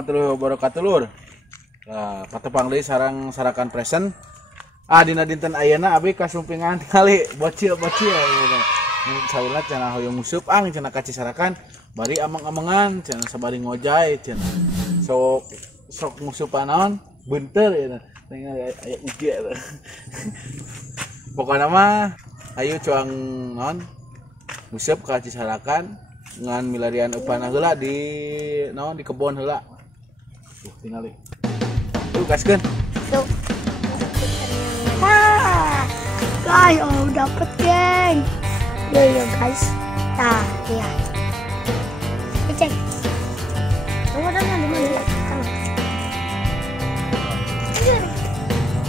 warahmatullahi wabarakatuh lur. Nah, patepang deui sareng sarakan present. Dina dinten ayeuna abi kasumpingan kali bocil gitu. Saula cenah hoyong musup cenah kacisarakan bari ameng-amengan cenah sabari ngojay cenah. Sok musupan naon beunteur ya. Aya uge. Pokona mah ayo cuang naon musup kacisarakan ngan milarian upana heula di naon di kebon heula. Tuh tingali. Tuh gaskeun. Tuh. Guys, dapet geng. Ya guys. Nah, ya. Cek. Kamu udah di mana?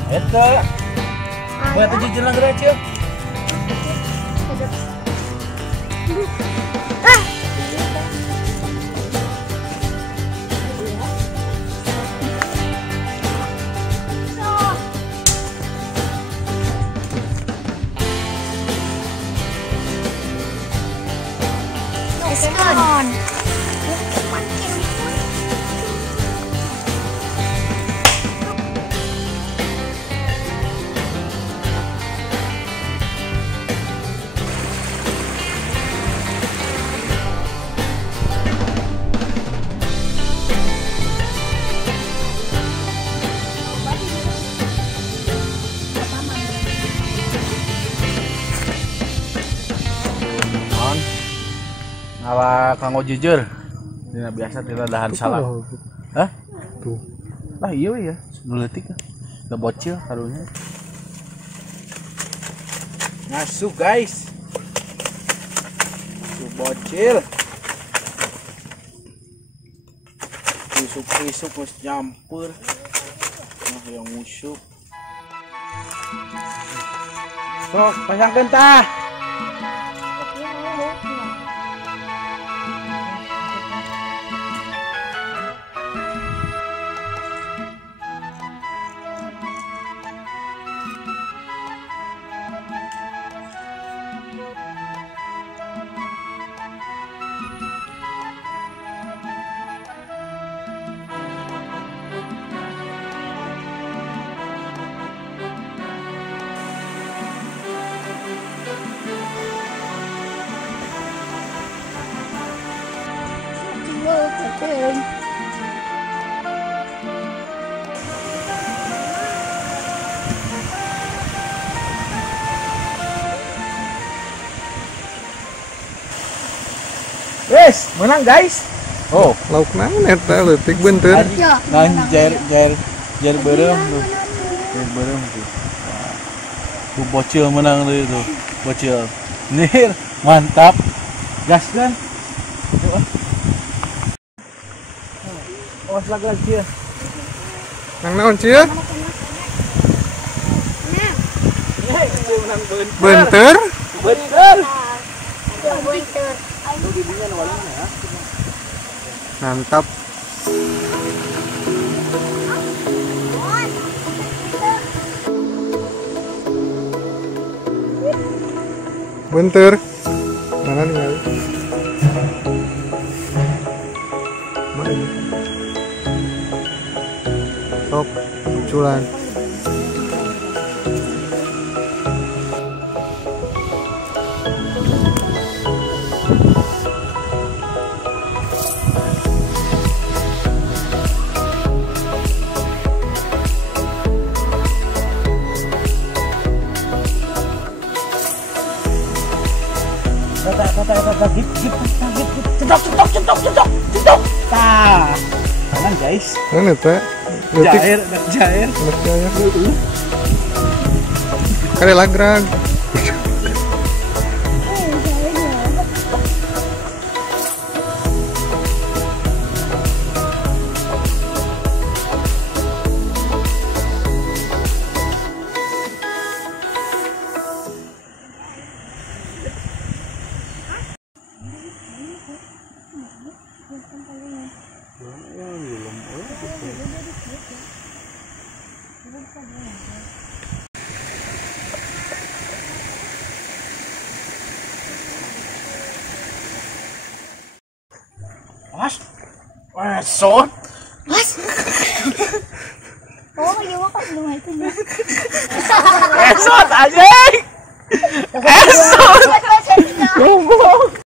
Eta. Buat jujur lang gerak yuk. On. Ala kanggo jujur. Dina biasa tidak dahan salah. Hah? Tuh. Lah iya we ya. Nu leutik. Da bocil karunya. Ngasuh guys. Ngasuh bocil. Isuk-isuk geus nyampur. Nah yang musuh. Sok pasangkeun tah. Yes, menang guys. Oh, lauk naon eta leutik beunteur. Ngan jair beureum tuh. Jair beureum tuh. Tuh bocil menang deui tuh. Bocil. Nih, mantap. Gas kan? Awas lagi ya. Nang naon cia? Beunteur? Beunteur. Mantap. Beunteur. Mana nih? Mana? Sok, munculan. Cetok. Tah. Kanan guys. Mana eta? Jair. Jair. Kare lagrag. Mas, son, Mas. Oh, iya makan belum itu. Esot anjing. Esot. Goblok.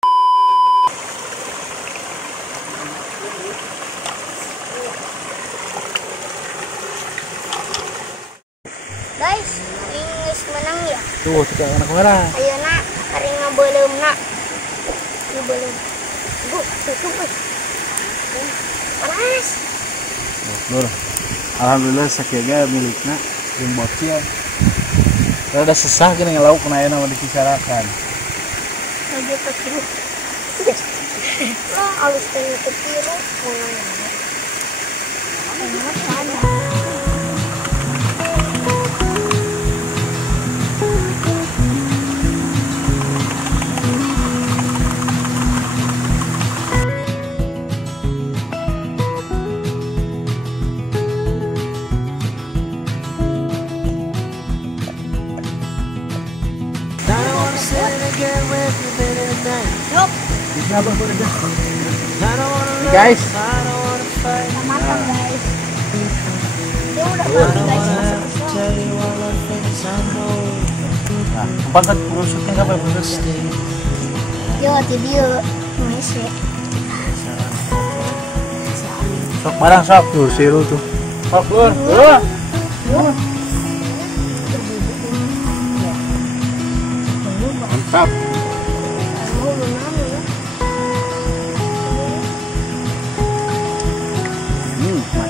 Guys, Inggris menang ya. Tuh, tidak anak merah. Ayo nak, hari ngebelum nak. Ngebelum. Tutup. Panas. Nur. Alhamdulillah sakiaga milikna jeung bocil. Rada susah gini ngelauk na ayeuna mah dikisarakan. Lagi ketiru. Oh, alus teh ketiru. Ini guys. Makan guys. Dia udah makan guys. Nah, tempat kan rusuknya apa terus? Yo, video Messi. Sok barang sok. Tuh, siru tuh. Sok Lur. Mantap.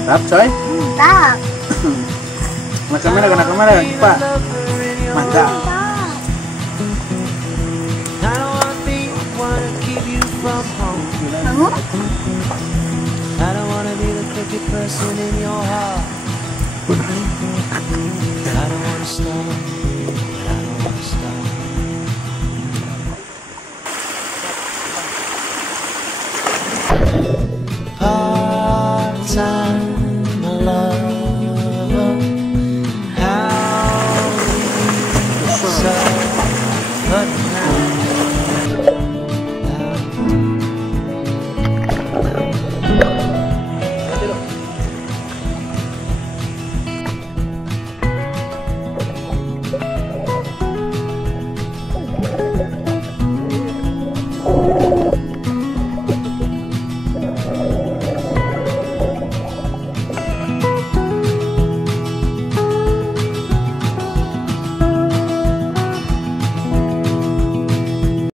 Mantap coy. Mantap. Kena kamera Pak. Mantap. Kamu? I don't wanna be the crooked person in your heart. I don't wanna stop.